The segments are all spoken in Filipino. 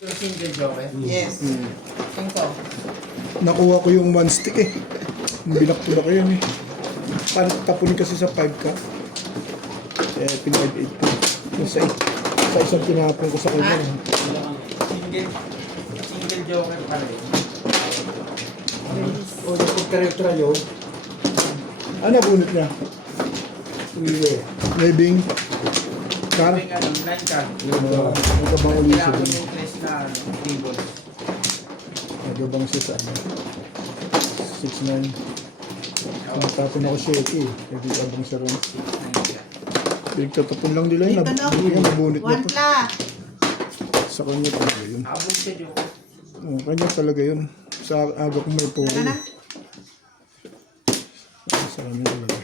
Yung single joker? Yes. 5. Nakuha ko yung one stick eh. Binaktuda ko yun eh. Paano tapunin kasi sa 5 ka? Eh, pin-5-8 ko. Sa isang tinapon ko sa kanya. Single joker pa rin. O, napagkaryo-trayo. Ano bunot niya? Uwi. Living car? Yung 9 card. Nagabang ulit siya Kailangan dun. yung press na table. Nagabang siya sa ano. 6'9". Natapon ako siya eh. Nagabang siya rin. Pinagtatapon lang nila yun. Nabunit na to. Wantla. Sa kanya talaga yun. Abot siya joker. Kanya talaga yun. Sa aga ko may puro. Ano na? Sa kanya talaga.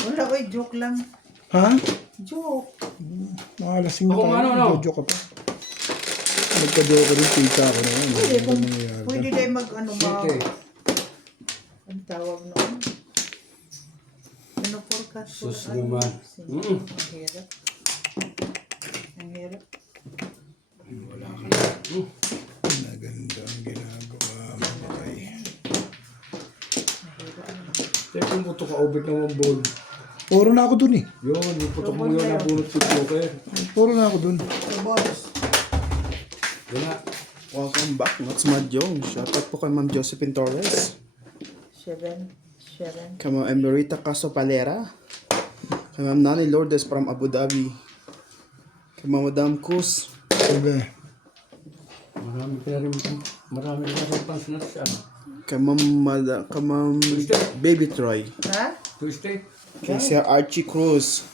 Wala, oy, joke lang. Ha? Joke. Mga lasing na Ako, tayo. ano? Jojo ka pa. Nagka-joke rin. Tita ako na yun. Pwede Ano kung, nangyayari? pwede tayo mag, ano, Siyete. ang tawag noon. Ano forecast ko? Sus naman. Ang hirap. Ang hirap. Naganda ang ginagawa mo kay. Teka, yung puto ka ubit ng one ball. Puro na ako dun eh. Yun, yung puto mo yun nabunot si Joker. Puro na ako dun. So, boss. Yan na. Welcome back, Nots Madjong. Shoutout po kay Ma'am Josephine Torres, 7. kay Ma'am Emerita Caso Palera, kay Ma'am Nani Lourdes from Abu Dhabi, kay Ma'am Madam Kus, Sabi. Marami na rin pang sinasya. kay Ma'am Baby Troy, Ha? Tuesday. kay Sir Archie Cruz,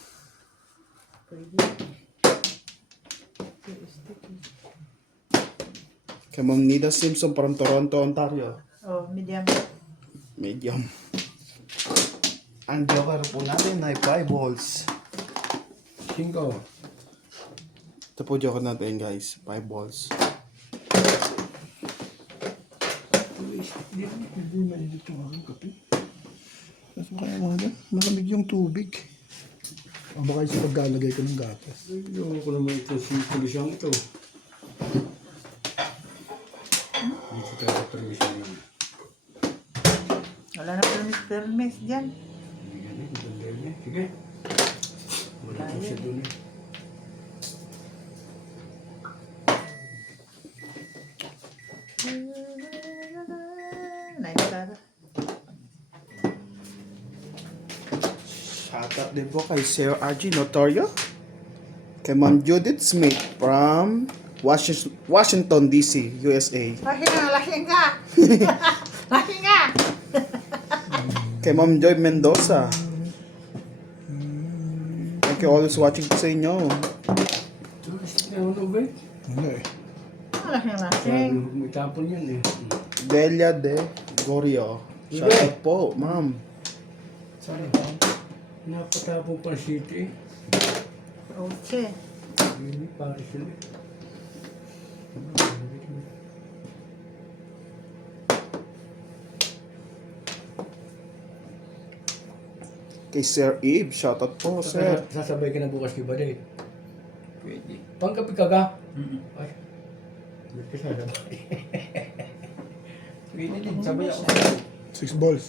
Pwede. kay Ma'am Nida Simpson from Toronto, Ontario. Oh, medium. Medium. Ang joker po natin ay 5 balls. 5. Ito po joker natin guys, 5 balls. Hindi mainit yung aking kape. Mas kaya mga dyan. Malamig yung tubig. O baka isa pagkalagay ko ng gatas. Ayoko ko naman ito si Pulisyang ito. Dito tayo sa permission lang. Wala na permis dyan. Sige. Wala po siya dun eh. Naitara. Shoutout din po kay Sir RG Notorio, kay Ma'am Judith Smith from Washington DC, USA, Lahing ka! Lahing ka! kay Ma'am Joy Mendoza. Thank you always watching po sa inyo. Ano ba eh? Wala eh. Lahing. May tapon yan eh. Delia de Gorio. Shoutout po, ma'am. Sana. Napatapong pa city. Oche. Hindi, Paris yun eh. Kay Sir Eve, shoutout po, sir. Sasabay ka na bukas kay Baday. Pwede. Pangkapi ka ka? Ay. Ba't ka sasabay? Pwede din. Sabay ako. 6 balls.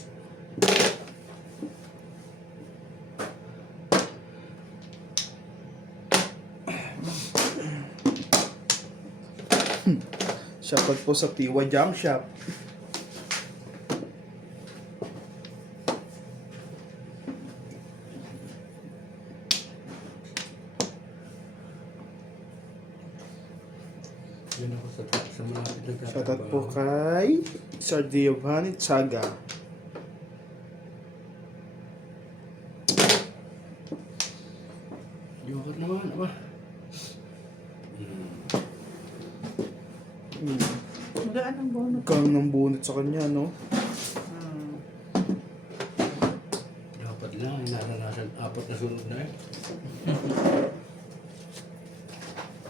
Shoutout po sa Tiwa Jam Shop. Yan ako sa malapit na katatrabaho. Shoutout po kay Sir Giovanni Chaga. Joker naman, aba. Gaan ang bonus. Kang ng bunot sa kanya, no? Dapat lang, naranasan 4 na sunod na eh.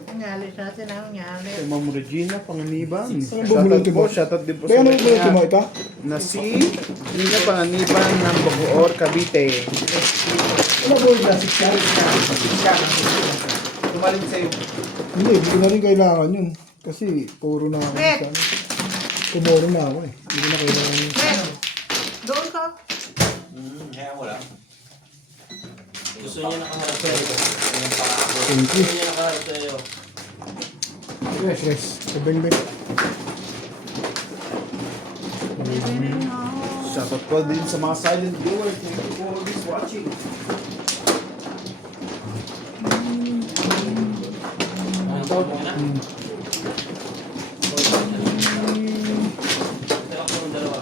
Ang nyalis natin, ang nyalis. Kay Ma'am Regina Panganiban. Ano Shoutout bubulutin po, mo? shoutout din po Kaya ano kanya bubulutin mo ito? na si Regina Panganiban ng Bagoor, Cavite. Ano ba yung classic siya? Tumalin sa'yo. Hindi ko na rin kailangan yun. Kasi puro na ako Wait. sa ano. Tomorrow na ako eh. Hindi ko na kailangan yung... Ben, doon ka. Kaya wala. Gusto niya nakaharap sa'yo. Yung pangako. Thank you. Gusto niya nakaharap sa'yo. Yes. Sa Bengbet. Shoutout po din sa mga silent viewers. Thank you for always watching. Ano to? Muna? Ito ako ng dalawa.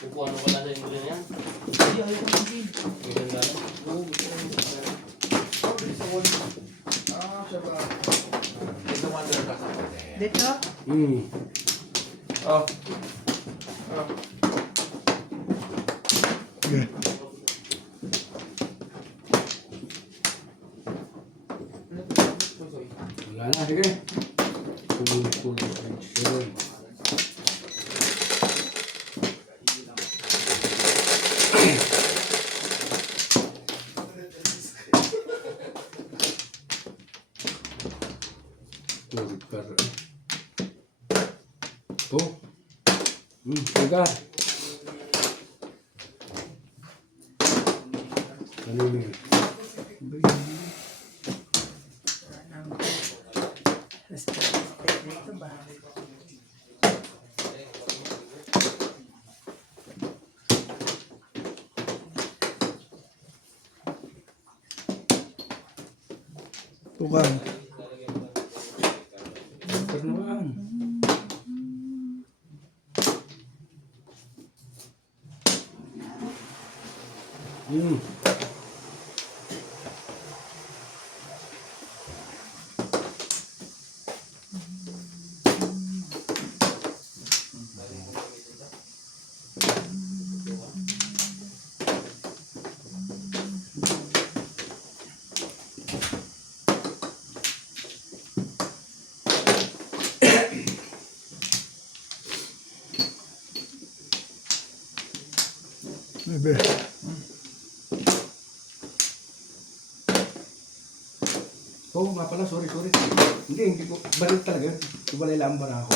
Kukuha mo pala sa inyo yan? May ganda lang. Ito wonder ka sa hotel. Dito. Oh. Yeah. Wala na, sige. Tulog. Sige. Tulog ka rin. Oh. Tiga. Ano yun? Dito ba? Tukang. Pero naman. Bebe. Oo nga pala, sorry. Hindi ko, balik talaga. Ibalay lang ba na ako?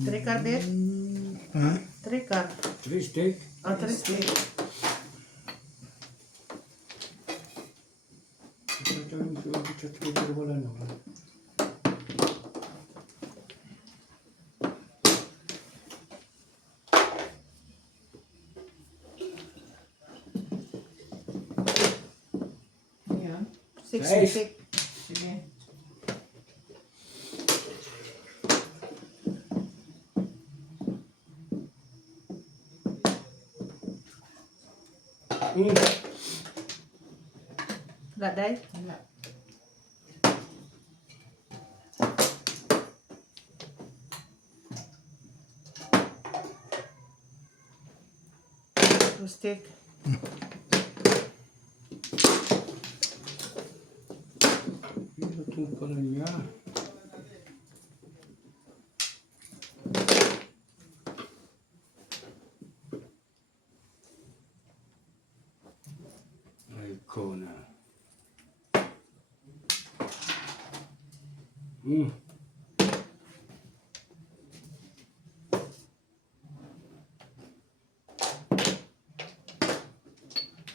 Trikar, Bet. Ha? Trikar. 3 steak. Oh, 3 stick. Wala naman. Yan. 6 Guys. stick. Sige. Wala, Day? Wala. Two stick. Ito pala niya. Ay, ko na.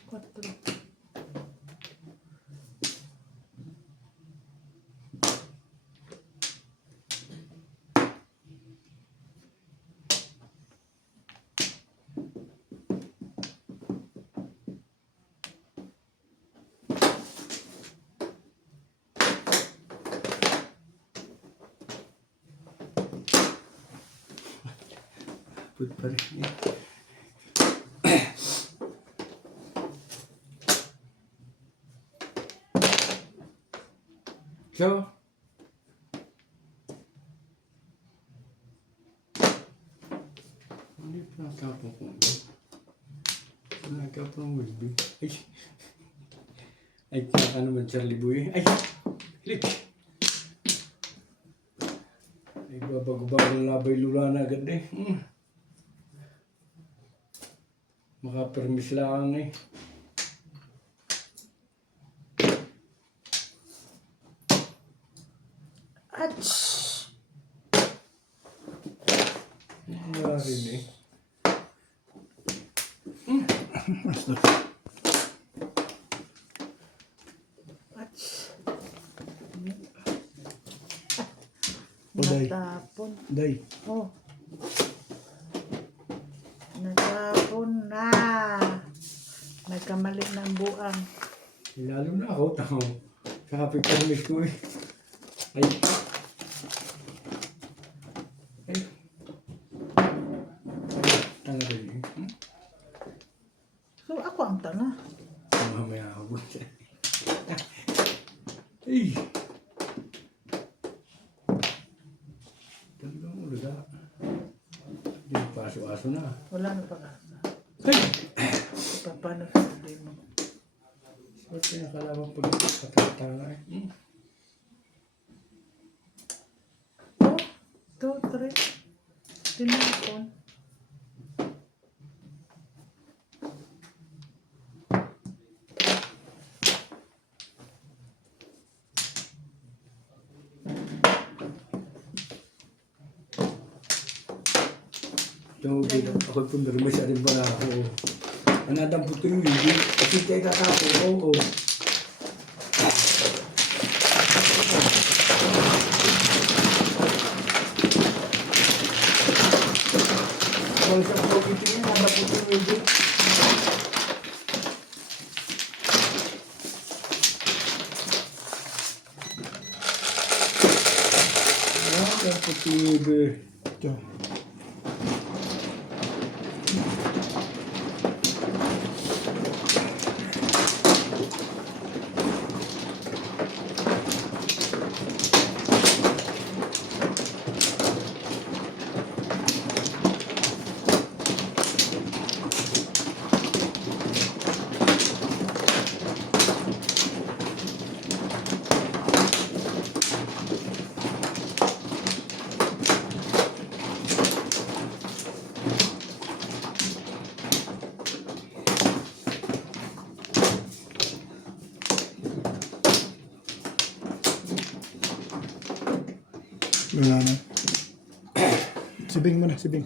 Quatro. Put pa rin. So, hindi pa natapon ko. Nakapon mo, baby. Ay, kaya ka naman, Charlie Boy. Ay, hilik. Ay, babago-bago ng labay lula na agad eh. Makapermis lang eh. Ach! Wala rin eh. Ach! Oday. Natapon. Day. Oh. Natapon na. Nagkamali ng buang. Lalo na ako, tao. Kakapermis ko eh. Ay. Ay. Tanga rin eh. So, ako ang tanga. Mamaya ako. Ay. Talagang ulaga. Hindi paso-aso na. Wala na pag-asa. Ay! Paano sa hindi mo? Ba't pinakalaman pag-patanga eh? Oh, 2, 3. Tinapon. Ito, ako kung narin masyadong ba ako. Anadampot ko yung hindi. Kasi tayo kakapon. Oo. Kung sa ako ito niya, nadampot ko yung hindi. Nadampot ko yung hindi. Ito. Wala na. Sibing mo na, sibing.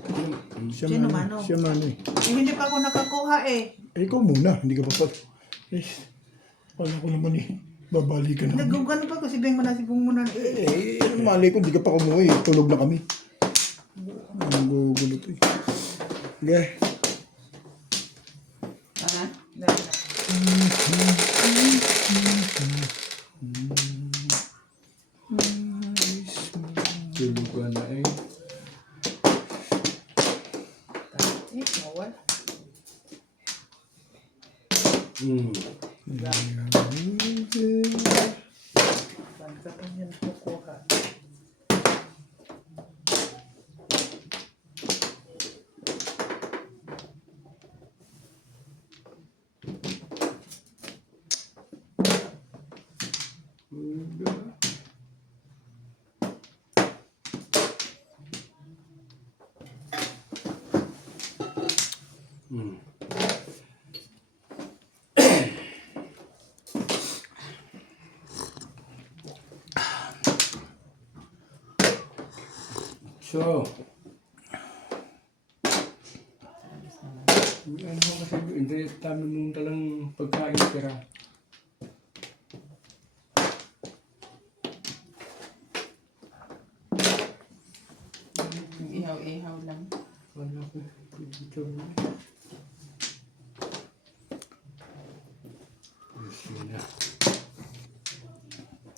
Sino mano? Siya mano eh. Eh, hindi pa ako nakakuha eh. Eh, ikaw muna. Hindi ka pa pa. Eh, wala ko naman eh. Babalikan na kami. Nagugano pa ko, sibing mo na, sibing mo na. Mali ko, hindi ka pa kumuha eh. Tulog na kami. Nagugulo to eh. Okay. Aha. Tulog ka na eh. Eh, nawal. Saan ka pa yan kukuha? So, ano ko kasi hindi dami mong talang pagkain tira. Ihaw-ihaw lang. Wala ko dito.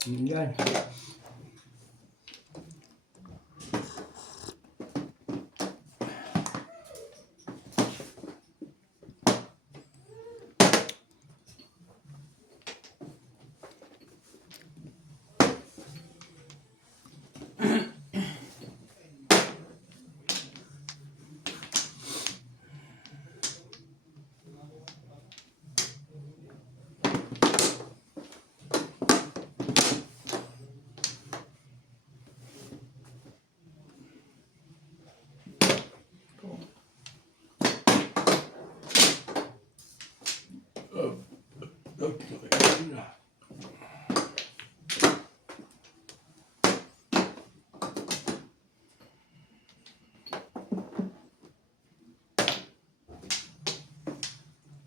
Yan. na.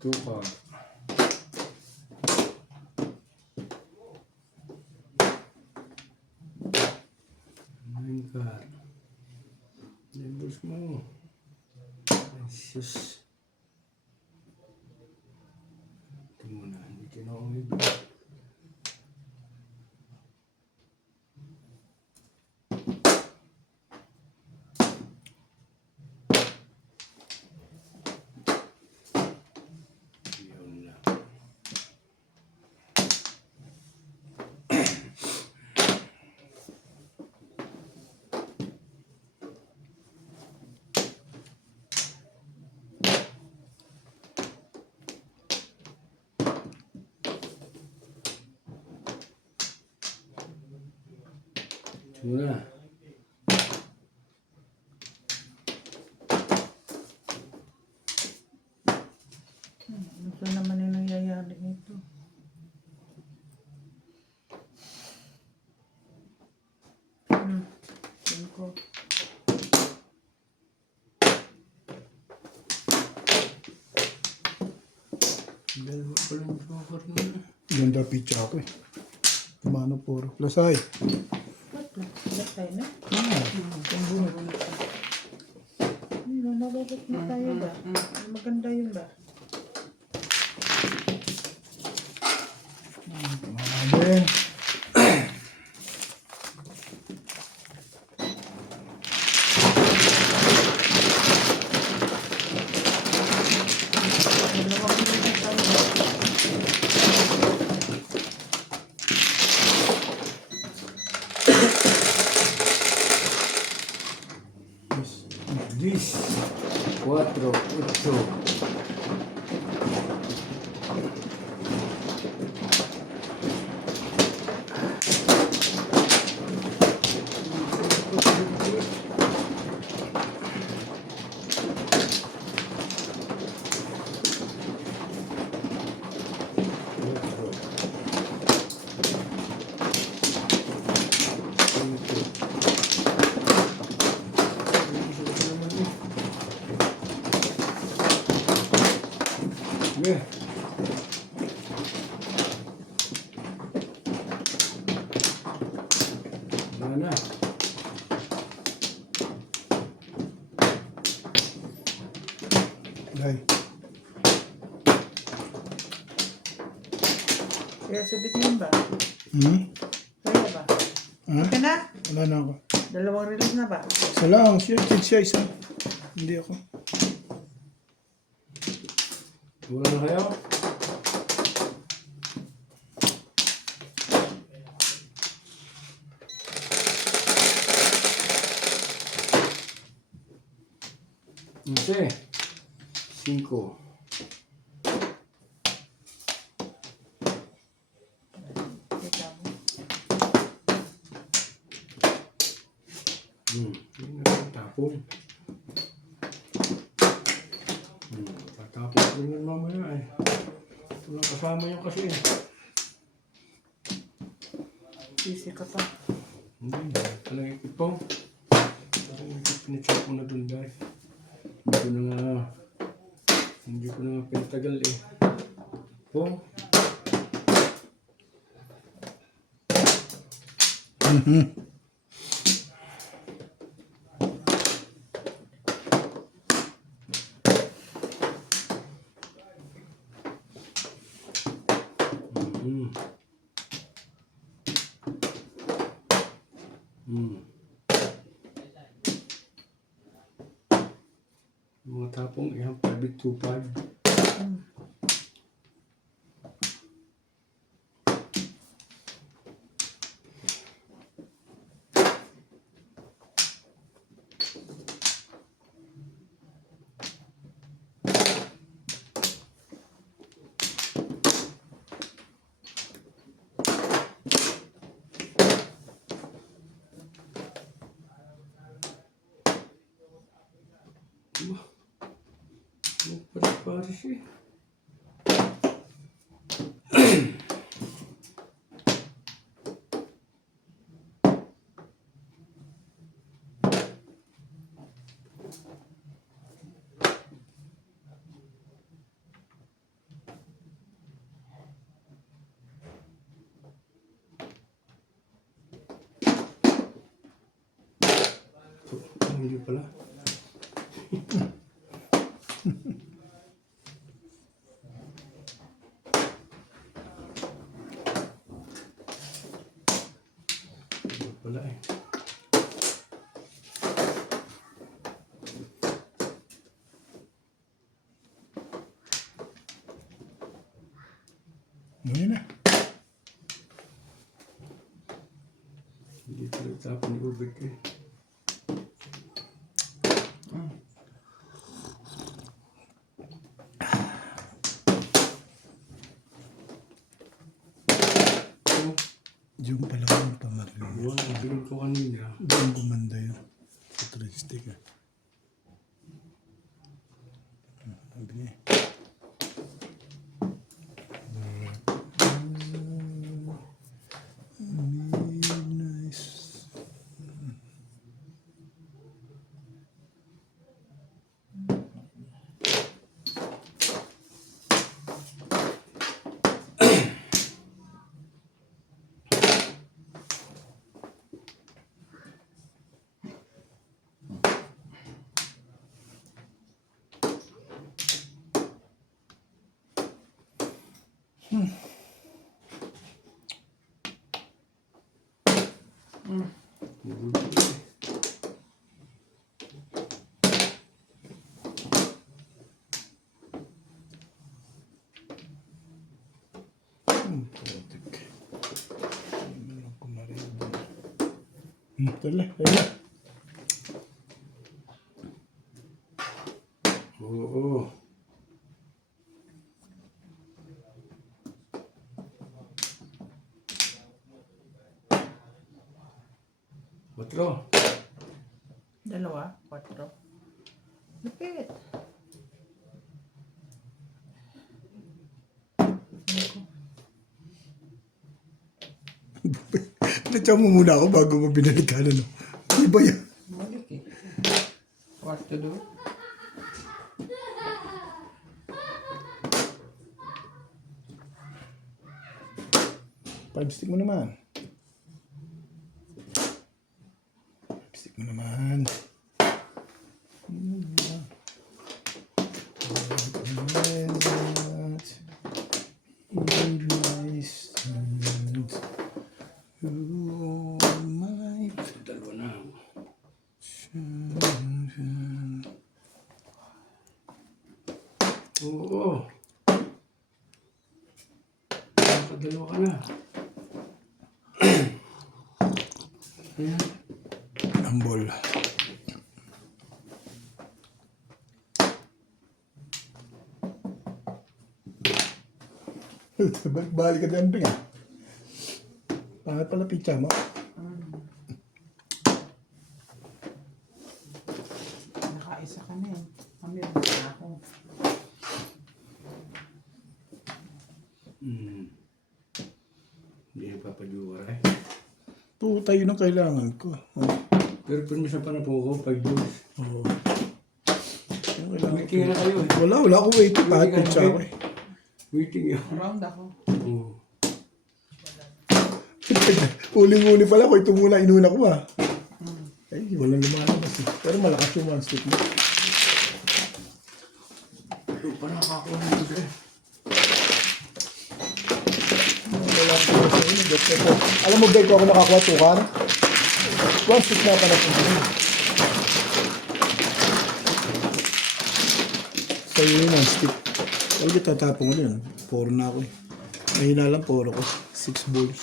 Tuka. Main ka. Nembus mo. Sus. Ito muna, hindi kinauhig. Yun lang. Ito muna. Ano naman yung nangyayari nito? Cinco. Dalawa pa lang joker na. Ganda picture ako eh. Mano puro. Plus ay. What na? Lahat tayo na? Ang bunot. Nalabot na tayo ba? Maganda yun ba? Amen. Dalawang minute tayo ba? Dis. 4, 8. Yeah. Mana? Ay. Kaya subit mo yun ba? Kaya ba? Ha? Ika na? Wala na ako. Dalawang release na ba? Isa lang. Siya isa. Hindi ako. Wala na kayo? Okay. 5. Kita mo. Hindi na tatapon. Tatapon ko rin mamaya eh. Walang kasama yung kasi eh. Sisi ka pa. Hindi, talang ikip po. Talang ikip pinachop ko na dun dahil. Hindi ko na nga pinatagal eh. Po. Mga tapong yan, 5-2-5. Paris eh. hindi pala. Hindi pala eh. Ngayon na. Hindi pala tapon ni Ubik eh. Yung pala yung pamagli. Wow, ang bigal ko kanina. Doon gumanda yun. Sa tristic ah. Sabi niya eh. Nice. Putik. Meron ko na rin. Tala. Oo. Batro. Dalawa, 4. Lupit. Natsaw mo muna ako bago mo binalikan ano. Ano ba yan? Balik eh. What to do? Five stick mo naman. Five stick mo naman. Nice. Oh my. Dalawa na. Oo. Nakadalawa ka na. Ayan. Ang ball. Balik ka dyan, Ping, ah. Pangat pala pizza mo. Nakaisa ka na eh. Kami na ako. Hindi na papaduwar eh. Ito tayo ng kailangan ko. Oh. Pero permission pa na po ako, 5 days. Oo. Yung kailangan Waiting na kayo eh. wala akong waiting. Pangat pizza ako eh. Waiting yun. Around ako. Oo. Uling-uli pala ko. Ito muna inuna ko ah. Ay, walang lumalabas eh. Pero malakas yung one stick mo. Ito pa nakakuha nito eh. Wala ko sa inyo. Alam mo, Bek, ako nakakuha tukar. One stick na pala po. Sa'yo yung one stick. Huwag itatapong ko yun. 4 na ako eh. Mahina lang 4 ako. 6 balls.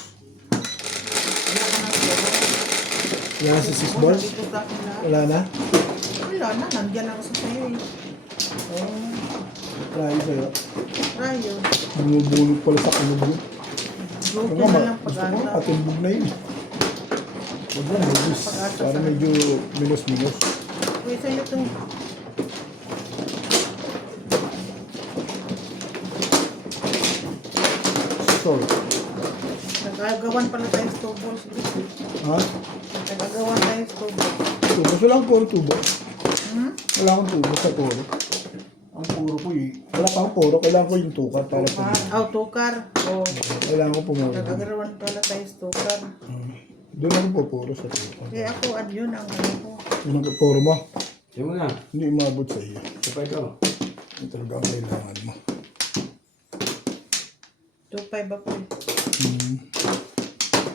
Wala na sa 6 balls? Dito sa akin na. Wala na? Wala na. Nandiyan ako sa sayo eh. Try sa'yo. Rayo. Bumubulog pala sa kulog yun. Broken Gusto na ko, lang pag-asa. patimbog na yun. Huwag lang, medyo, para medyo minus-minus. Uy, sa'yo itong Sorry. nagagawan pala tayo snowballs. Ha? Nagagawan tayo snowballs. Tubos. Wala akong puro tubo. Hmm? Wala akong tubo sa puro. Ang puro ko eh. Wala pa akong puro. Kailangan ko yung tukar para Tukar. pumuro. Oh, tukar. Oh. Kailangan ko pumuro. Nagagawan pala tayo tukar. Doon ako pupuro sa tuko. Eh ako, yun ang ano ko. Yun ang pupuro mo. Yung mo na. Hindi umabot sa iyo. Ito pa ito. Ito talaga ang kailangan mo. 2.5 ako.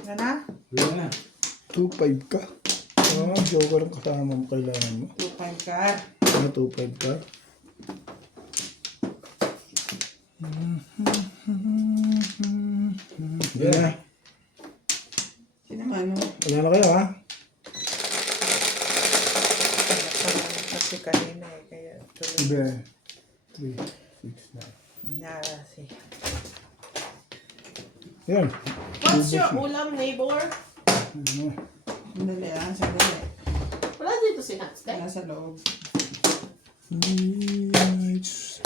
Nga na? Wala na. 2.5 ka. Joker ang kasama mo kailangan mo. 2.5 ka. 2.5 ka. Yan na. Sinamano? Wala na kayo ha? Kasi kanina eh. Kaya tuloy. Ibe. 3, 6 na. Narasi. Yan. What's your ulam, neighbor? Ano? Sandali ah, sandali. Wala dito si Hatstep. Nasa loob. Nice.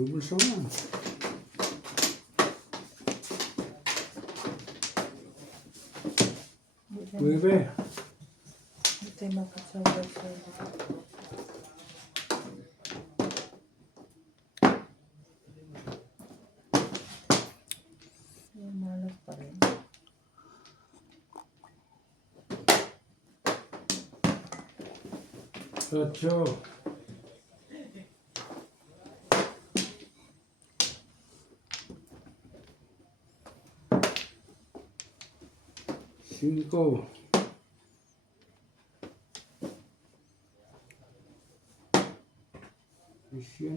Rubus na. Pwede. Hindi tayo makasawa sa malas pa rin. Ocho. Cinco. Siya.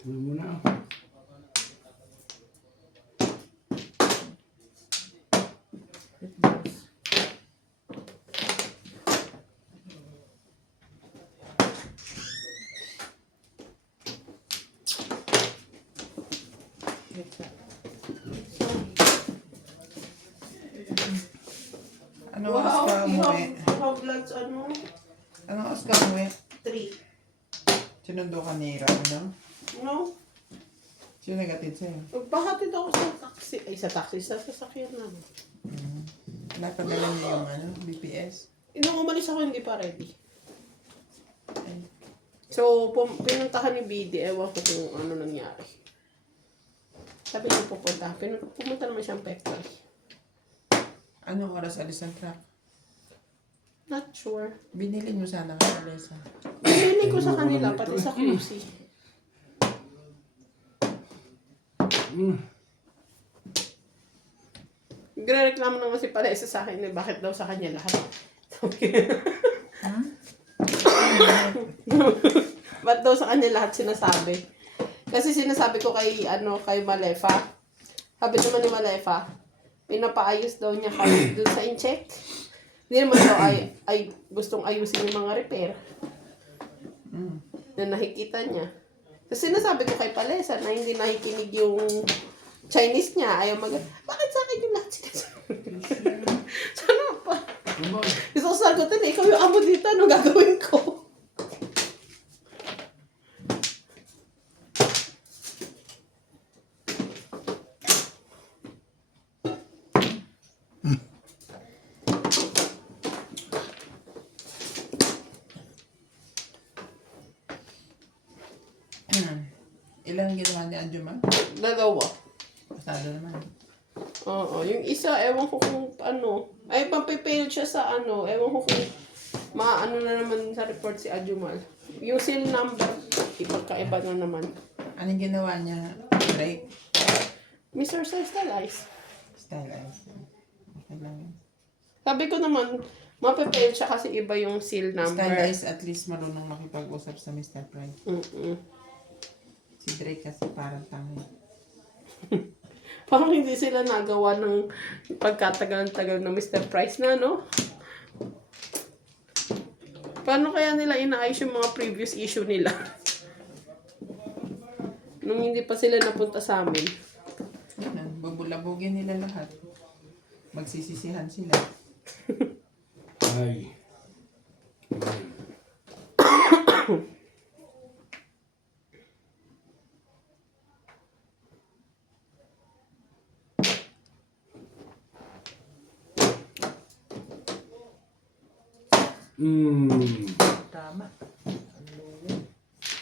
Tuloy mo na. Ano oras ka umuwi? You have lunch, ano? Ano oras ka umuwi? 3. Sinundo ka ni Rano? No? Sino nagatid sa'yo? Magpahatid ako sa taxi. Ay, sa taxi. Sa sasakyan namin. Napadala niya yung ano, BPS? Nung umalis ako, hindi pa ready. Ay, So, pinuntahan ni BD. Ewan ko kung ano nangyari. Sabi niya pupunta. Pumunta naman siyang Petra. anong oras alis ang truck? Not sure. Binili niyo sana kay Alessa. Pinili ko sa kanila, pati sa QC. Nagre-reklamo naman si Palesa sa akin, bakit daw sa kanya lahat. Ba't daw sa kanya lahat sinasabi? Kasi sinasabi ko kay Malefa. Sabi naman ni Malefa, pinapaayos daw niya kay dun sa in-check. Hindi naman daw ay gustong ayusin yung mga repair. Na nakikita niya. Kasi sinasabi ko kay Palesa na hindi nakikinig yung Chinese niya. Ayaw bakit sa akin yung lahat sinasabi? Sana pa. Gusto ko sagutin ikaw yung amo dito, ano gagawin ko? Ilang ginawa ni Anjuma? Dalawa. Pasado naman. Oo, yung isa, ewan ko kung ano. Ay, papipail siya sa ano. Ewan ko kung maano na naman sa report si Ajumal. Yung seal number, ipagkaiba na naman. Anong ginawa niya? Break? Mr. Sir Stylize. Stylize. Okay lang yun. Sabi ko naman, mapipail siya kasi iba yung seal number. Stylize at least marunong makipag-usap sa Mr. Pride. Si Drake kasi parang tanga. Parang hindi sila nagawa ng pagkatagal-tagal na Mr. Price na, no? Paano kaya nila inaayos yung mga previous issue nila? Nung hindi pa sila napunta sa amin. Yan, bubulabugin nila lahat. Magsisisihan sila. Ay.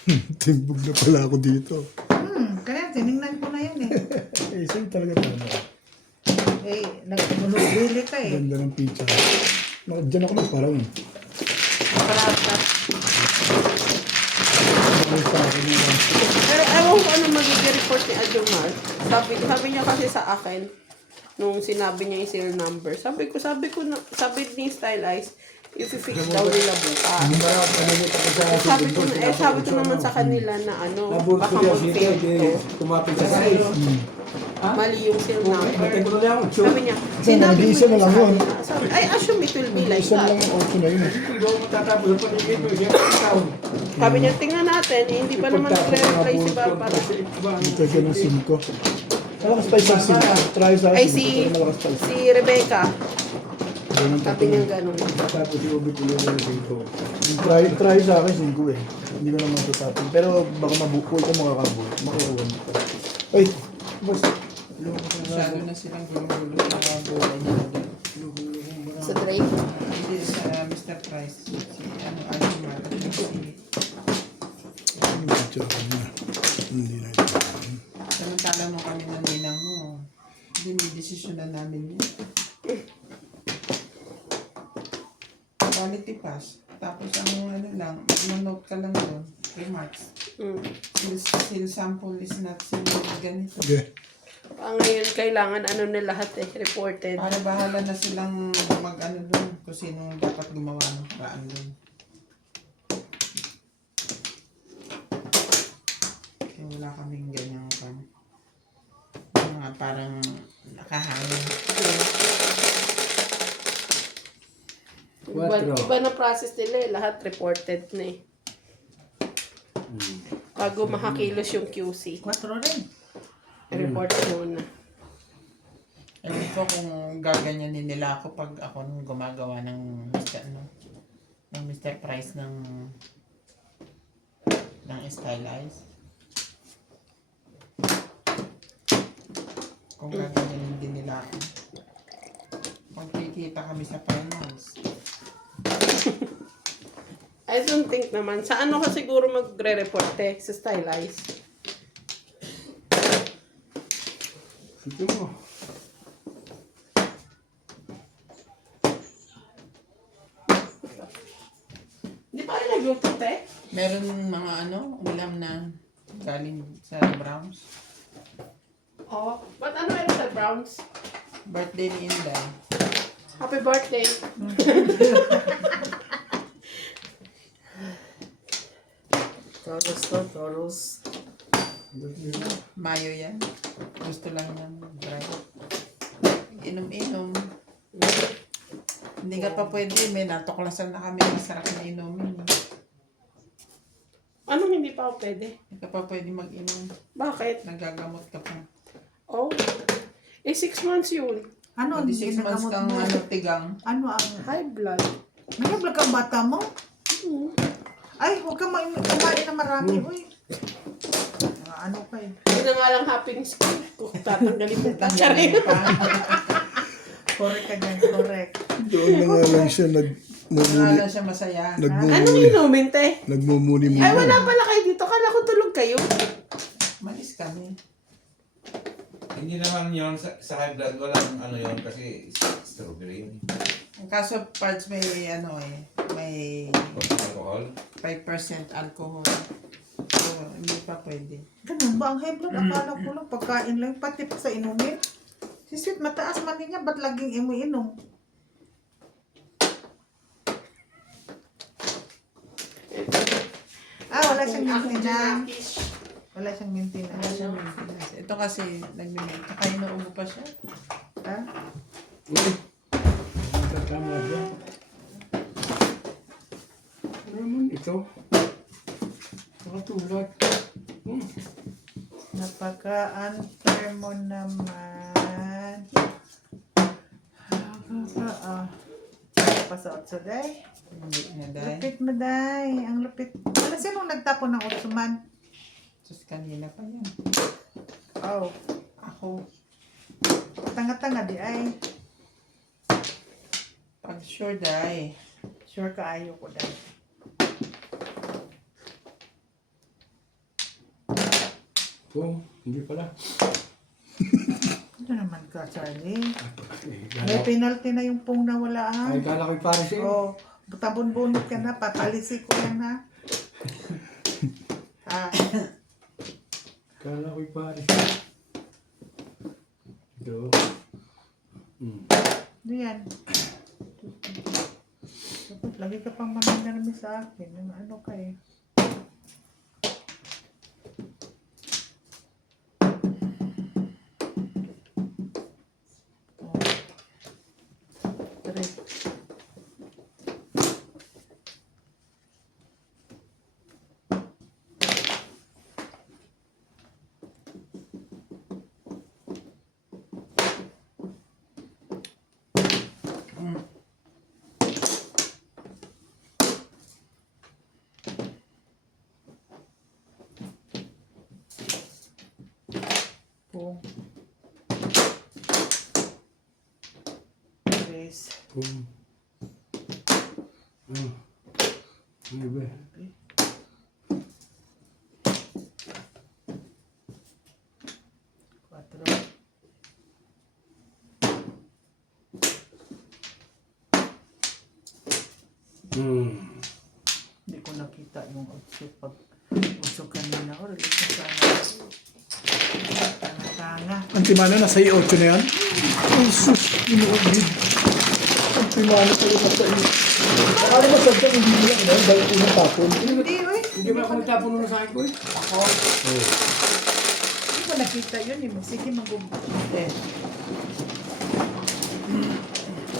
Timbog na pala ako dito. Kaya tinignan ko na yun eh. Eh, sa'yo talaga tama. Eh, nagmulubili ka eh. Ganda ng pizza. Diyan ako nagparang. Parata. Ano sa akin yun? Pero ewan ko ano magiging report ni Adjumar. Sabi niya kasi sa akin, nung sinabi niya yung serial number, sabi ni Style Eyes, i-fix daw nila bukas. Hindi ba panamit ako sa Sabi ko naman sa kanila na ano, Nabulot baka ko yan mag-fail sila, to. kumapit sa size. Mali yung serial number. Matay ko na lang, Sabi niya, sinabi mo nag-iisa na yun lang sa yun. kanila. Sabi, I assume it will be like Isang that. lang ang auto na yun. Hindi ko matatapos ang paligid mo, siya ang taon. Sabi niya, tingnan natin, eh, hindi pa naman nagre-reply si Barbara. Ito ka ng 5. Malakas pa isang 5. Try sa Ay, akin. Malakas pa isa. si Rebecca, Ganun pa sabi niya ganun. Tapos yung ubi ko lang dito. Try sa akin 5 eh. Hindi ko naman tutapin. Pero baka mabukol ko makakabul. Makuha mo. Ay, basta. Masyado na silang gulo-gulo sa mga buhay niya doon. Sa Drake. Hindi sa Mr. Price. Si Alcimar. Ano yung picture ko niya? Hindi na ito. Samantala mo kami ng ninang mo. Dinidesisyon na namin yun. Quality pass. Tapos ang ano lang, mag-note ka lang doon. Remarks. Still sample is not seen ganito. Okay. Ngayon, kailangan ano na lahat eh, reported. Para bahala na silang mag-ano doon. Kung sino dapat gumawa ng paraan doon. Kaya wala kaming ganyang kan. Mga parang nakahangin. Iba na process nila eh, lahat reported na eh. Bago makakilos yung QC. 4 rin. Report muna. Ewan ko kung gaganyanin nila ako pag ako nung gumagawa ng Mr. Price ng Stylized. Kung gaganyanin din nila ako. Magkikita kami sa finals. I don't think naman. Sa ano ka siguro magre-report eh? Sa Stylized. Ito mo. Di pa rin nagluto te? Meron mga ulam na galing sa Browns. Oh. Ba't ano meron sa Browns? Birthday ni Inday. Happy birthday. Toros. Mayo yan. Gusto lang ng dry. Inom-inom. Hindi ka pa pwede. May natuklasan na kami. Masarap na inumin. Anong hindi pa ako pwede? Hindi ka pa pwede mag-inom. Bakit? Nagagamot ka pa. Oh. 6 months yun. Ano ang Hindi 6 months ginagamot kang mo? tigang. Ano ang... High blood. Nagablag ang bata mo? Ay, huwag kang kumain na marami. Uy. Ano ka eh. Hindi na nga lang happiness ko. Kung tatanggalin mo pa siya rin. Correct ka dyan, correct. Doon na nga lang siya Wala lang siya masaya. Anong inumin, te? nagmumuni-muni. Ay, wala pala kayo dito. Kala ko tulog kayo. Malis kami. Hindi naman yun, sa high blood, walang ano yun, kasi strawberry yun. Ang kaso parts may may Alcohol. 5% alcohol. So, hindi pa pwede. Ganun ba ang high blood? Akala ko lang pagkain lang. Pati pa sa inumin. Si Sweet, mataas man din niya. Ba't laging inom? Wala siyang maintenance. Wala siyang maintenance. Ito kasi nagme-make. Kaya inuubo pa siya. Ha? Uy. Magkakama ba? Ano naman ito? Nakatulad. Napaka-unfair mo naman. Pasok sa day. Hindi na dahil. Lupit mo day. Ang lupit. Wala sinong nagtapon ng utsuman? Sus, kanina pa yan. Oh. Ako, Tanga-tanga di ay. pag sure dahil. Sure ka ayaw ko day. Oo, hindi pala. Ano naman ka, Charlie? Eh, May gala, penalty na yung pong nawala, ha? ay, gala ko'y Paris eh. Oh, tabon-bunot ka na, patalisik ko yan, ha? Ah, Gala ko'y Paris. Ito. ano yan? Dapat lagi ka pang maminarmi sa akin. Ano ka eh? Oh. Three. Four. Tres. Ano ba? Cuatro. Hindi ko nakita yung otso pag otso kanina ko. Release na sana. Tanga-tanga. Antimano, nasa i-8 na yan? Ay, sus, inuugid. Antimano kayo nasa i-8. Akala mo sa hindi mo lang, dahil unang tapon. Hindi, uy. Hindi ba ako nagtapon na sa akin ko eh? Hindi ko nakita yun. Eh. Sige, mag-umate.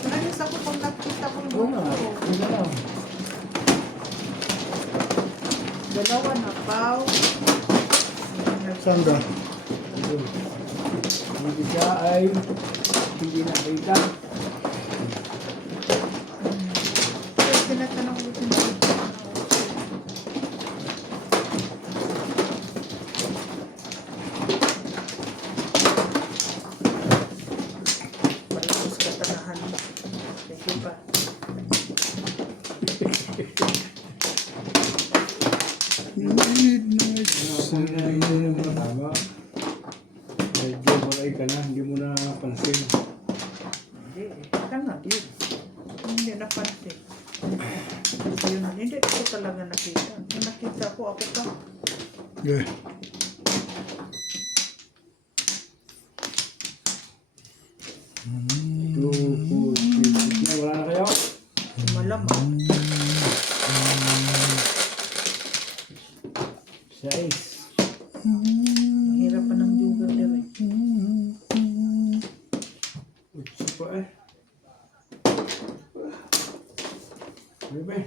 Ayos ako pag nakita ko yung otso. Hindi lang. Dalawa na pao. Sandra. Ang isa ay hindi nakita. Pero tinatanong ko siya. Parehas katanahan mo. Sige pa. Midnight Kung narinig mo na tama, medyo malay ka na, hindi mo na pansin. Hindi. Tanga din. Hindi napansin. Ayun, hindi ko talaga nakita. Kung nakita ko, ako pa. Yeah. Wala na kayo? Malamang. 6. Mahirap pa ng juga din eh. Utsi pa eh. Ano ba eh?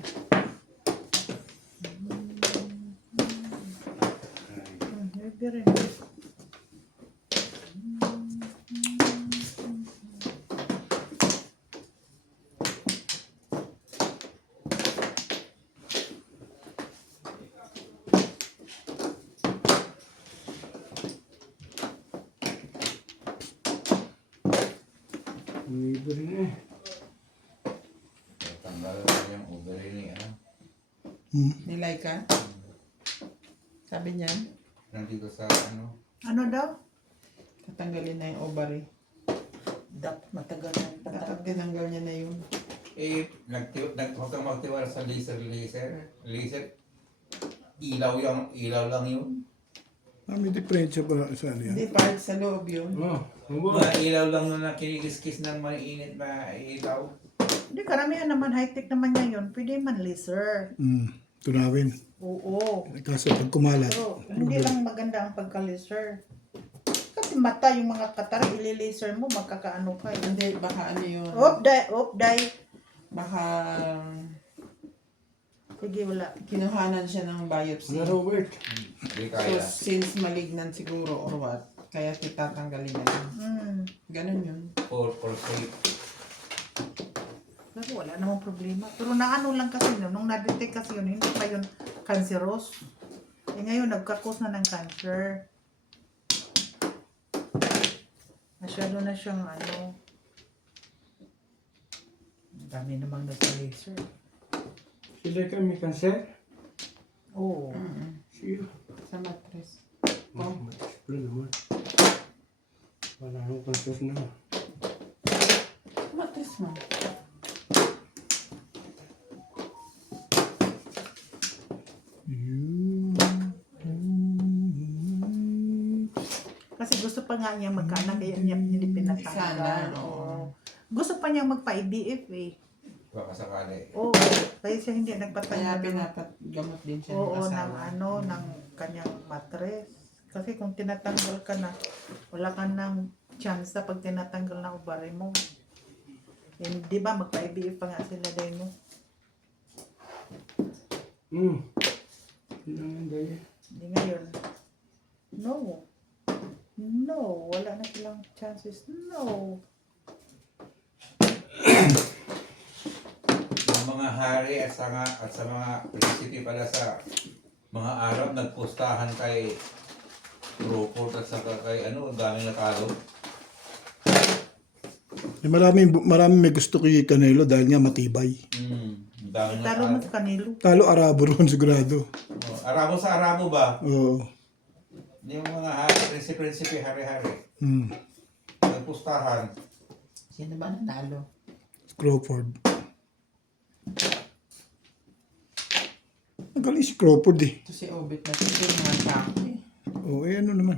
Hindi rin. Libre rin eh. Tanggal lang yung ovary ano. Nilay ka? Sabi niya, Nandito sa ano. Ano daw? tatanggalin na yung ovary. Dapat matagal na Dapat tinanggal niya na yun. Eh, huwag kang magtiwala sa laser. Ilaw lang yun. May diferensya ba sa ano yan? Hindi, para sa loob yun. Oh, ano ba? Mga ilaw lang yun na kinikiskis ng mainit na ilaw. Hindi, karamihan naman, high-tech naman ngayon. Pwede man laser. Tunawin. Oo. Kaso pag kumalat. Pero hindi lang maganda ang pagka-laser. Kasi mata yung mga katara, ili-laser mo, magkakaano ka. Eh. Hindi, baka ano yun. Day. Baka Sige, wala. kinuhanan siya ng biopsy. Ano Robert? Hindi So, kaya. since malignant siguro or what, kaya titatanggalin niya. Ganun yun. For safe. Pero wala namang problema. Pero naano lang kasi yun, nung na-detect kasi yun, hindi pa yun cancerous. Eh ngayon, nagkakos na ng cancer. Masyado na siyang ano. Ang dami namang nasa laser. Sila ka may cancer? Oo. Siya. Sa mattress. Oh. Kasi gusto pa nga niya magkaanak, kaya niya hindi Sana, pinatanggal. oo. Oo. Gusto pa niya magpa-IVF eh. Baka sakali. Oo, kaya siya hindi Kaya nagpatanggal. pinapagamot din siya Oo, ng ng asawa. ano, ng kanyang matres. Kasi kung tinatanggal ka na, wala ka ng chance pag tinatanggal na ovary mo. Yan, di ba, magpa-IVF pa nga sila din mo. Yun ang ganyan. Hindi ngayon. No. No, wala na silang chances. No. Yung mga hari at sa mga prinsipe pala sa mga Arab nagpustahan kay Crawford at saka kay ano, ang daming natalo. Marami may gusto kay Canelo dahil nga matibay. Ang daming Talo mo natalo. sa kanilo. Talo Arabo ron sigurado. Oh, Arabo sa Arabo ba? Oo. Yung mga hari, prinsipe, hari-hari. Hmm. Nagpustahan. Sino ba nanalo? Crawford. Magaling si Crawford eh. Ito si Obit na ito. Yung mga kako eh. Oo, eh ano naman.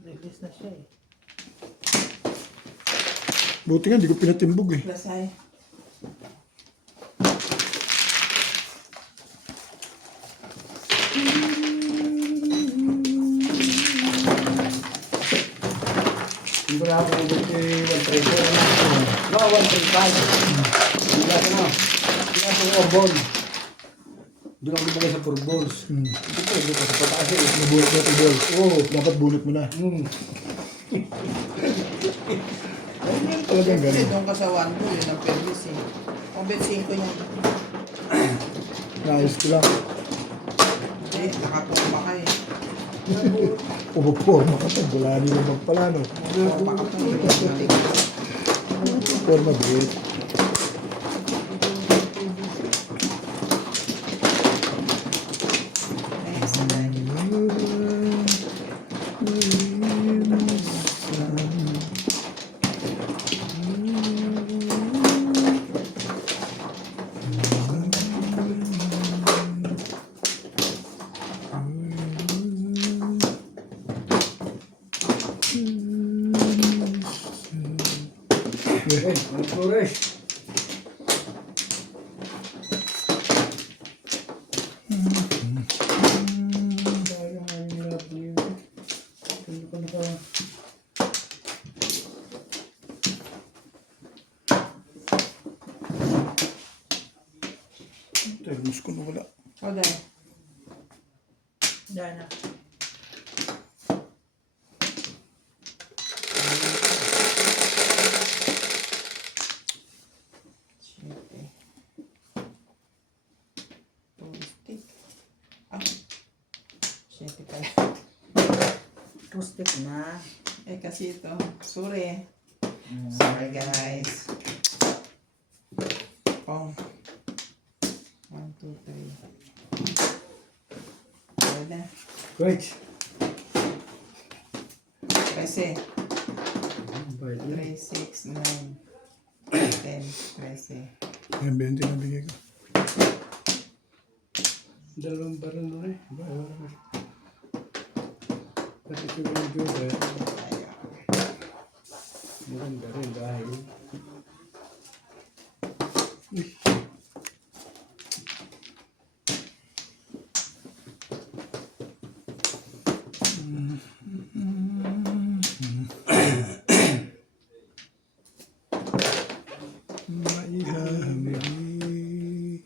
Release na siya eh. Buti nga, di ko pinatimbog eh. Lasay. Yung wala akong ulit eh, 134. No, 135. Hindi ako na. Hindi ako sa Orbon. Doon ako lumagay sa Purballs. Hindi ko, hindi ko sa pataas eh. Nabulot na tibol. Oo. Dapat bunot mo na. Talagang Kasi ganun. doon ka sa 1-2, yun ang pelvis eh. Obit 5 niya. Naayos ko lang. Hindi, nakatumba ka eh. Pumaporma ka pa. Wala nila bang pala no. Nakatumba ka pa. Porma great. Eh, ang Flores. Sayang ang hirap niyo. Hindi ko naka... Termos ko na wala. O dahil. Yan na. Siyete. Tulistik. Ah. Siyete pala. Two-stick na. Eh kasi ito. Sorry. Sorry guys. Pong. 1, 2, 3. Pwede na. Wait. Kasi. Bayad 3, na. 6, 9, 10, 13. Yung 20 na bigay ko. Dalawang barang na eh. Kasi siguro yung Diyos eh. Maganda rin dahil. Maihamili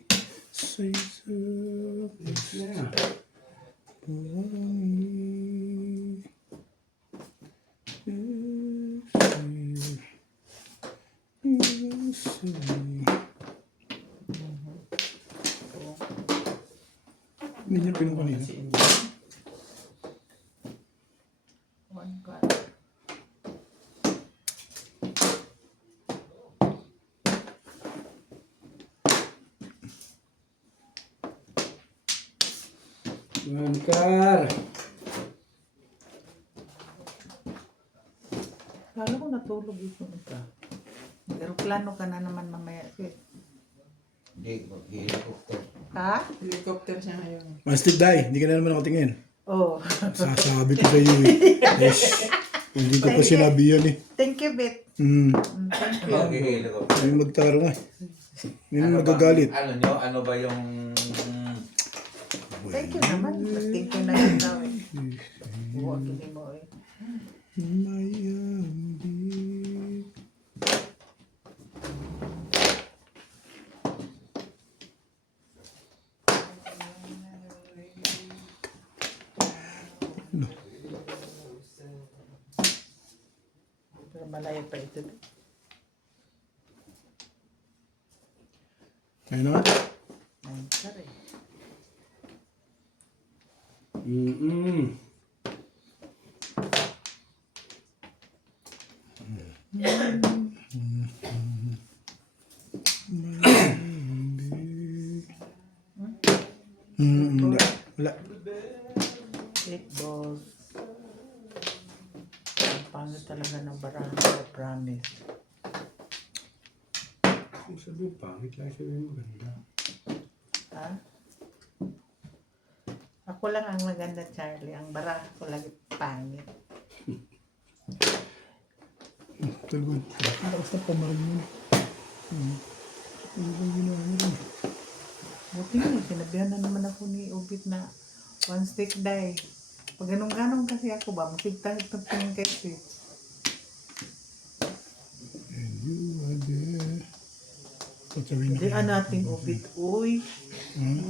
sa isang Yeah. buwangi. Hindi niya pinuha kanina. Si India. One card. Mankar. Kala ko natulog ito ka. Aeroplano ka na naman mamaya. Sis. Hindi, helicopter. Ha? Helicopter siya ngayon. Mastig dai, hindi ka na naman nakatingin. Oh. Sasabi ko sa iyo eh. Yes. Hindi ko pa sinabi yan eh. Thank you, Bet. Hmm. Thank you. Maghihilo ko. May magtaro nga. May Ano ba- magagalit. Ano nyo? Ano ba yung... Thank you naman. Thank you na yun daw eh. Huwag hindi mo eh. Mayambi. Pero malayo pa ito. Ayun na nga. Ay, sorry. Wala. Wala. 8 balls. Ang pangit talaga ng barahan ko, promise. Kung sabihin pangit lang, sabihin maganda. Ha? Ako lang ang maganda, Charlie. Ang barahan ko lagi pangit. Talagang. Lakas na pamarin mo. Ano bang ginawa mo rin? Buti nga, sinabihan na naman ako ni Ubit na one stick die. Pag ganun-ganun kasi ako ba, masigtahit ng tingin kasi. And you are there. Patawin Hindi na. natin Ubit, uy.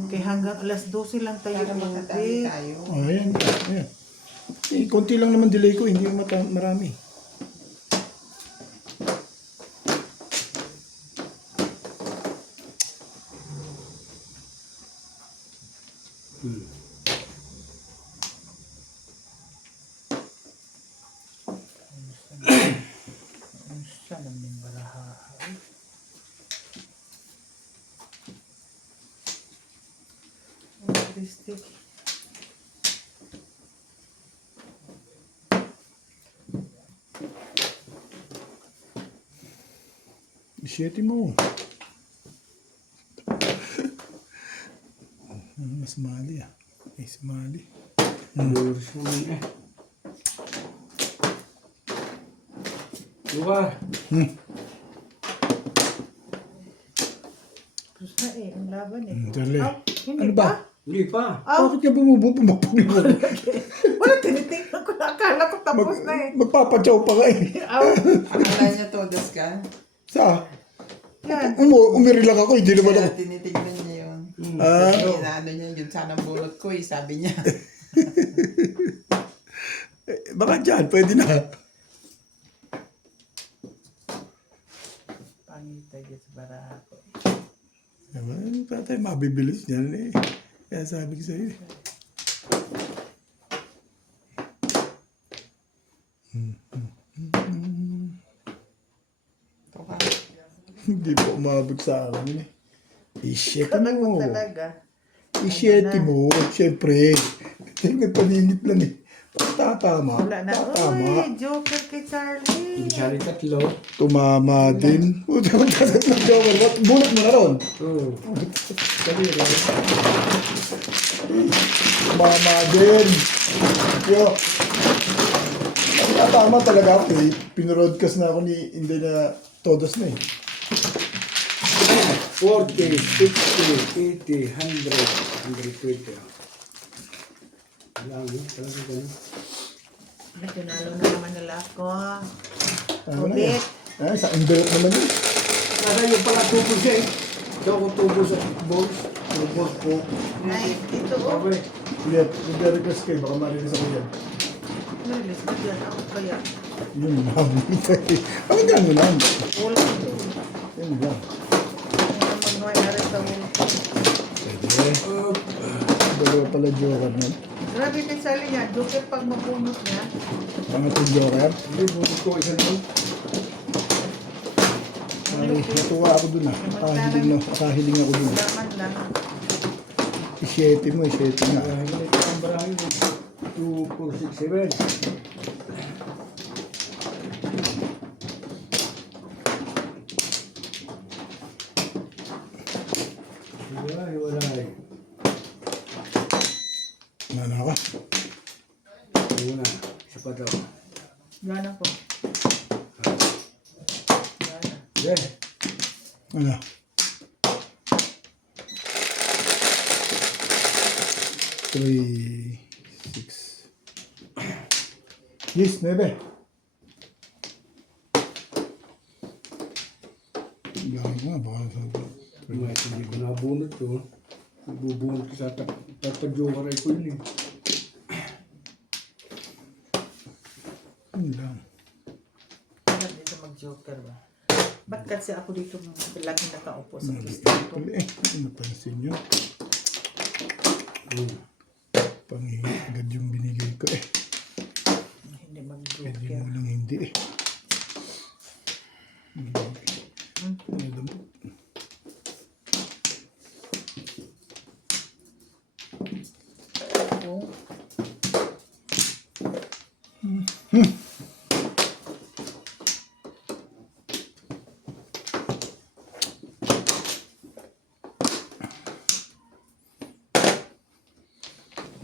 Kaya hanggang alas 12 lang tayo Para makatali Ubit. tayo. Oh, ayan. Ayan. Eh, konti lang naman delay ko. Hindi marami. Ang siya namin barahan. Ang stick. Isyete mo. Mas mali ah. Ay, sumali. Lures naman eh. Lugar. Tapos na eh, ang laban eh. Dali. Ah, hindi Ano ba? Hindi pa. Bakit ka bumubuto magpagluto? Wala, tinitingnan ko na. Akala ko tapos na eh. Magpapadyaw pa ka eh. Aw, Akala niya todas ka. Sa? yan. Umiri lang ako. Hindi naman ako. Kaya tinitignan niya yun. Ah, Inaano niya yun sana bunot ko eh, sabi niya. baka dyan. Pwede na. Pangit tayo sa barahan ko. Naman, pa tayo mabibilis niyan eh. Kaya sabi ko sa'yo eh. Ito ka. Hindi po umabot sa akin eh. Isyete Talaga mo. talaga. Isyete mo. Siyempre. Nagpaningit lang eh. Tatama. Wala na. Tatama. Uy, joker kay Charlie. Hindi siya rin tatlo. Tumama din. Bulat mo na ron. Oo. Sabi lang. Tumama din. Yo. Tama talaga ako eh. Pinroadcast na ako ni hindi na todos na eh. 40, 60, 80, 100, 120. Wala mo, talaga ganun. Natunalo na naman nila ako. Ano na Ulit. yan? Ay, sa envelope naman yun. Nasa yung pala tubo siya eh. Daw ko tubo sa balls. Yung balls po. Ay, ito oh. Okay. Yes, mag-request kayo. Baka marinig ako yan. Nalis na dyan ako kaya. Yun lang. Bakit gano'n lang? Wala ito. Yun lang. Hindi naman may aral sa ulo. Pwede. Dalawa pala joker nun. Grabe kay Charlie niya. Joker pag mabunot niya. Ang ating joker. Hindi, butot ko isa doon. Ay, natuwa ako dun ah. Nakahiling ako dun. Laman lang. Isyete mo, isyete nga. Ito ang barangay mo. 2, 4, 6, 7. Wala. Nana ka. Una, isa pa daw. Gana po. Gana. Yeah. Ano? Three, six. Yes, 9. Bilang nga, baka sa... May hindi ko nabunot to. Bubunot ko sa tapadyokaray ko yun eh. Yun lang. Kaya dito mag-joker ba? Ba't kasi ako dito lagi nakaupo sa pwesto? Pali napansin nyo. Pangingi agad yung binigay ko eh. Hindi Pwede mag-joker. mo lang hindi eh. Alam mo. Oo.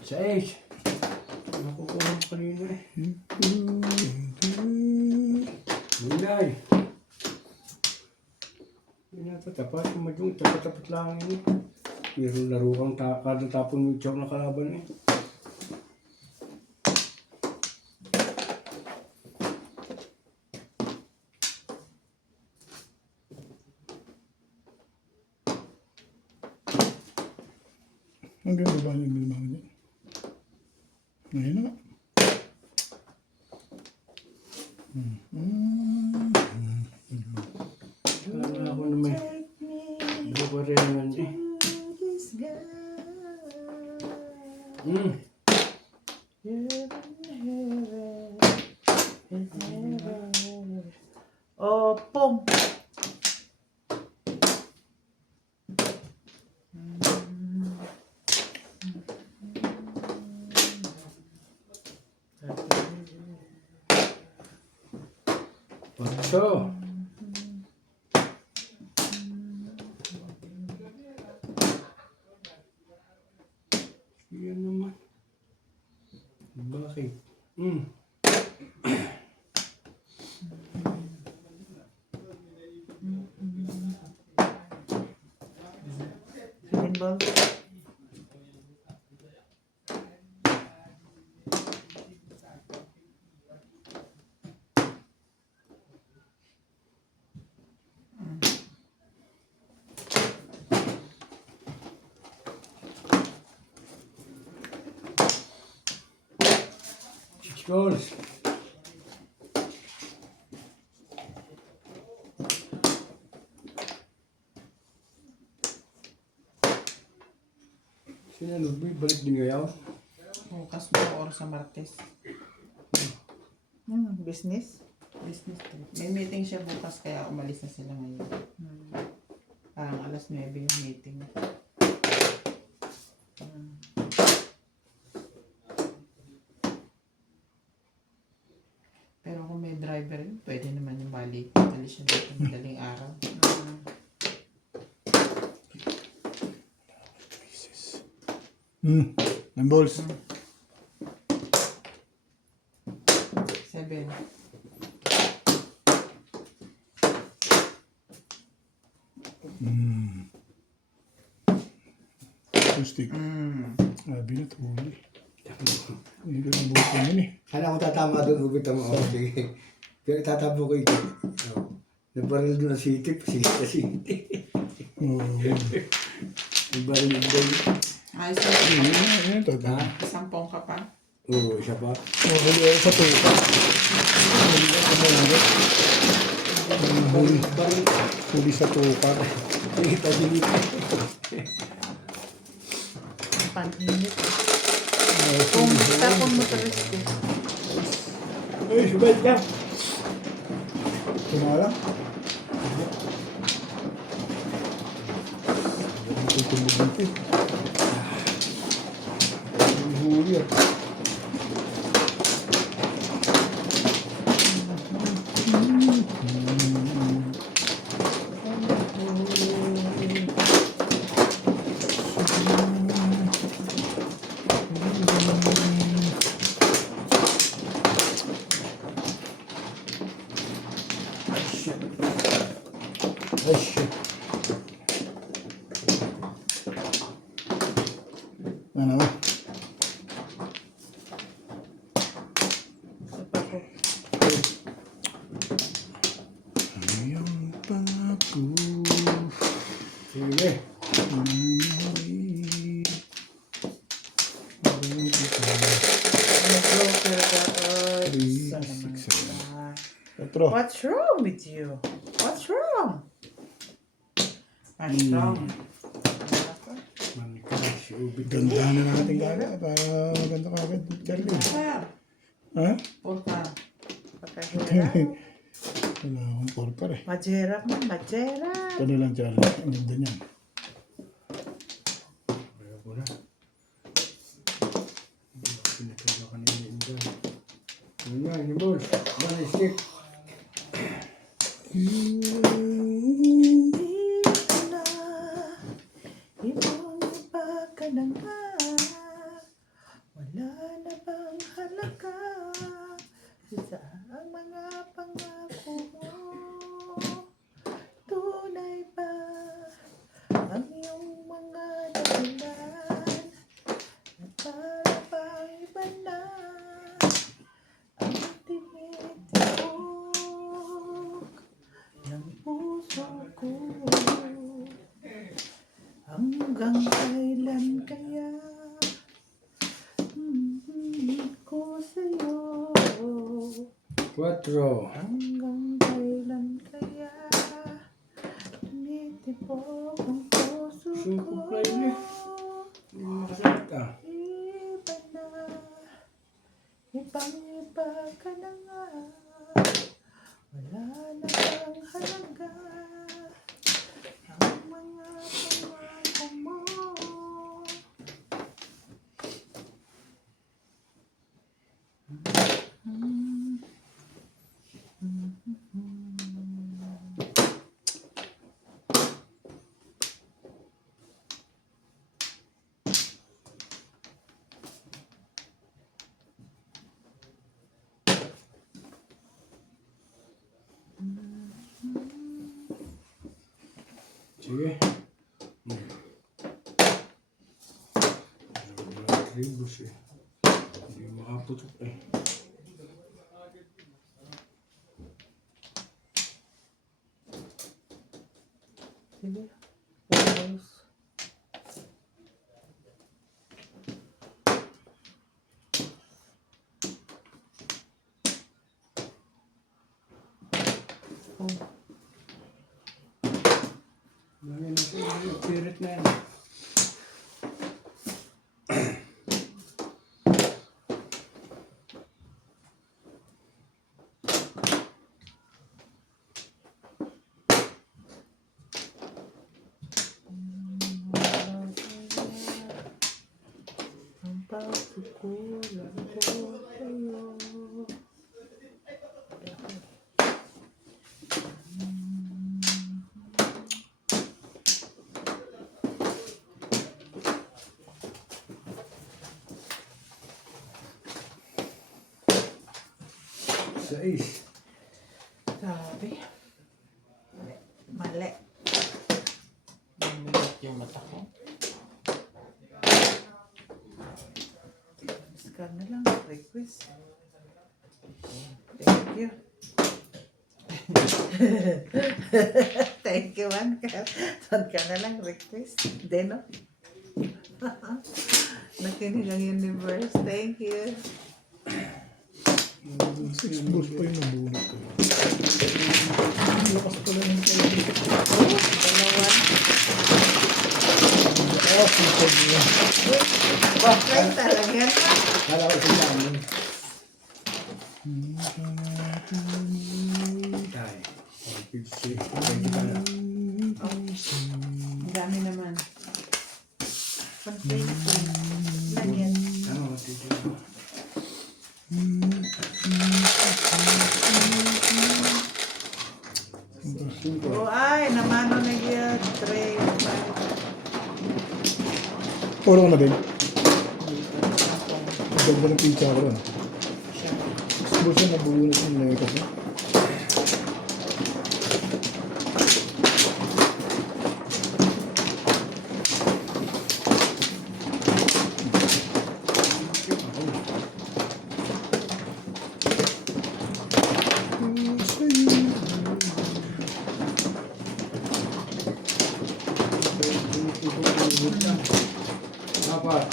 Sa Ace. Nakukuha ko kanina eh. Munday. Hindi natatapat. Yung tapat-tapat lang yun eh. Pero laro kang kada tapon mo yung na kalaban eh. Ang ganda ba yung bilmang niya? Ngayon na. Kala ako naman. Buka rin naman eh. Oh, pong. Pato. Yan naman. Bakit? Seven balls. Six goals. Sinanod mo, balik din ngayon. Bukas mo oras sa Martes. Business. Business trip. May meeting siya bukas kaya umalis na sila ngayon. Parang alas 9 yung meeting. Pero kung may driver yun, pwede naman yung balik. Alis siya dito madaling araw. Ng balls. 7. Stick. Sabi na, huli. Hindi ko nang buto yun eh. Kala ko tatama doon, upit ang mga sige. Pero tatabo ko ito. Nabaril doon na sitip, Oo. Nabaril doon. Ayos na. Ayan, taga. Sampong ka pa. Oo, isa pa. Huli ako sa tuka. Huli ako sa mga. Baril. Huli sa tuka. Kita sinip. Pan-init. Kung tapon mo sa risko. Ay, subay ka. Kumala. Tutulog dito eh. Huli ah. Nag-broker ka. Ay, Three, isa naman six, seven. ka. 4. What's wrong with you? What's wrong? What's wrong? Ganda na natin kagad. Para maganda kagad, Charlie. Sir, Ha? porka. Pagkahirap. Wala akong porkar eh. Mahirap man, mahirap. Ito na lang, Charlie. Ang ganda niyan. Yun yan, yung boss. One stick. Dito na, ibang iba ka na nga. Wala na bang halaga sa mga pangako mo? Tunay ba ang iyong mga dahilan? Na para bang iba na ang tinitibok ng puso ko? Hanggang kailan kaya ko sa'yo? 4. Hanggang kailan kaya tinitibok ang puso ko? Masakit ah. Iba na, ibang iba ka na nga. Wala na bang halaga ang mga pangako mo? Sige. Wala tribus eh. Hindi makaputok eh. Sige. Focus. Lagi na siya. Spirit na yan. Ang pagkukulang ko sa'yo. Sais. Sabi. Mali. Bumilat yung mata ko. Scan na lang. Request. Thank you. Thank you, man. Saan ka na lang request? Hindi, no? Nakinig ang universe. Thank you. 6 balls pa yung nabunot ko. Ang lakas pala ng Charlie. Dalawan. Oh, sipag niya. Bakit talaga na? Kala ko sa namin. Tay. Oh, pizza. Thank you tayo. Ang dami naman. Pag-thank lang yan. Ano, thank you. Oh, ay, namano na yan. 3, 5. Puro ko na din. Ang ganda ng pizza ko rin. 6 balls yung nabunot yung kasi. Dapat.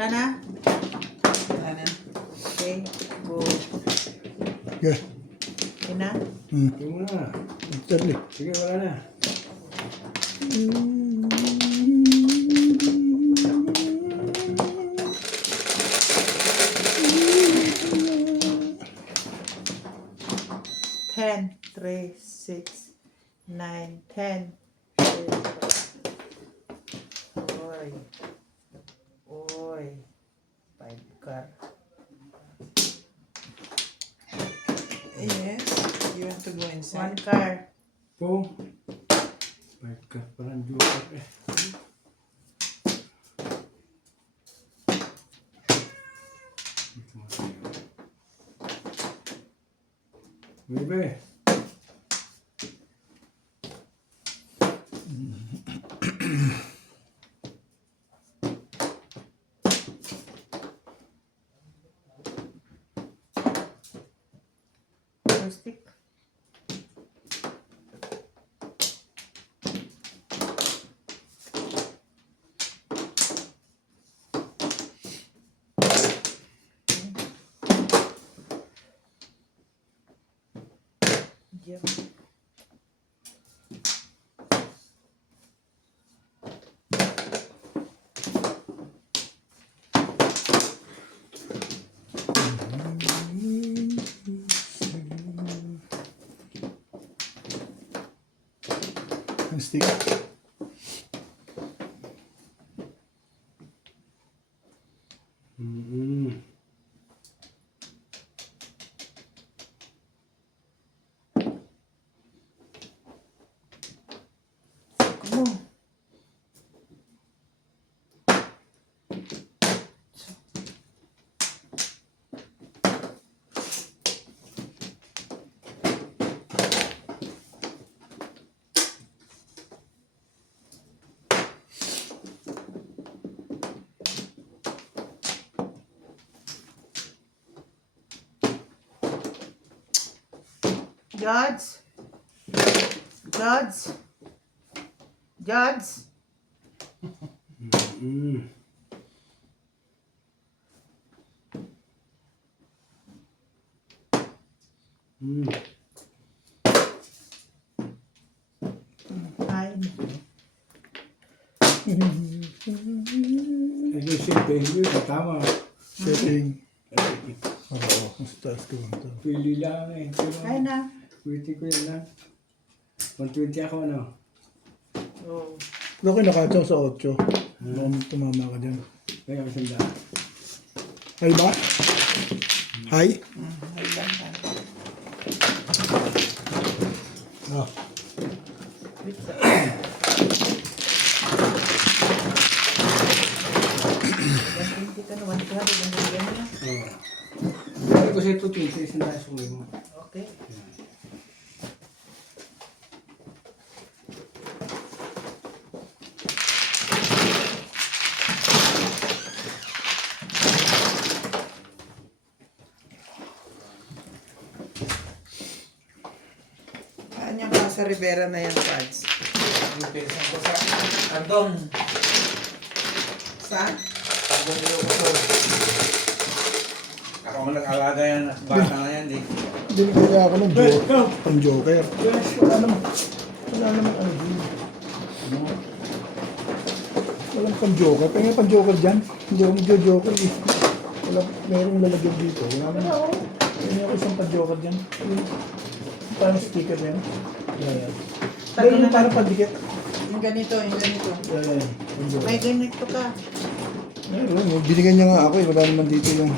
Wala na? Wala na. Okay. Go. Yeah. Okay na? Sige mo na. Charlie. Sige, wala na. Ten, 3, 6, 9, 10. Oy. Oy. 5 car. Yes. You want to go inside? 1 car. Po. Baik ka, parang joker eh. Bebe. Joystick. Yeah. Ang stick. Come on. Judge. Judge. Judge. Nine. Ito simple yun, tama. Setting. Oo, mas taas ko lang ito. Pili lang eh. Ay na. Pwede ko yan lang. 120 ako ano. Oh. Pero kayo nakatsaw sa 8. Baka tumama ka dyan. Kaya ako sanda. Ay ba? Hi? Ah, Hindi ka na 100 ang bigyan mo na. Oo. Sabi ko sa ito, 20 isang tayo suwi mo. Okay. Saan yung Casa Rivera na yan, Pads? Yung pinsan ko sa Andong. Saan? Andong yung ko. Ako mo nag-alaga yan. Bata na yan, di. binigyan ako ng joker. Pang joker. Wala naman. Wala naman ano din. Walang pang joker. Pengen pang joker dyan. Hindi ako mag-joker eh. Wala, mayroong lalagyan dito. Wala naman. Pengen ako isang pang joker dyan. Parang sticker na yan. Yan. Dahil yung parang pandikit. Yung ganito, yung ganito. Yan. Pang joker. May ganito ka. Ayun, binigyan niya nga ako eh. Wala naman dito yung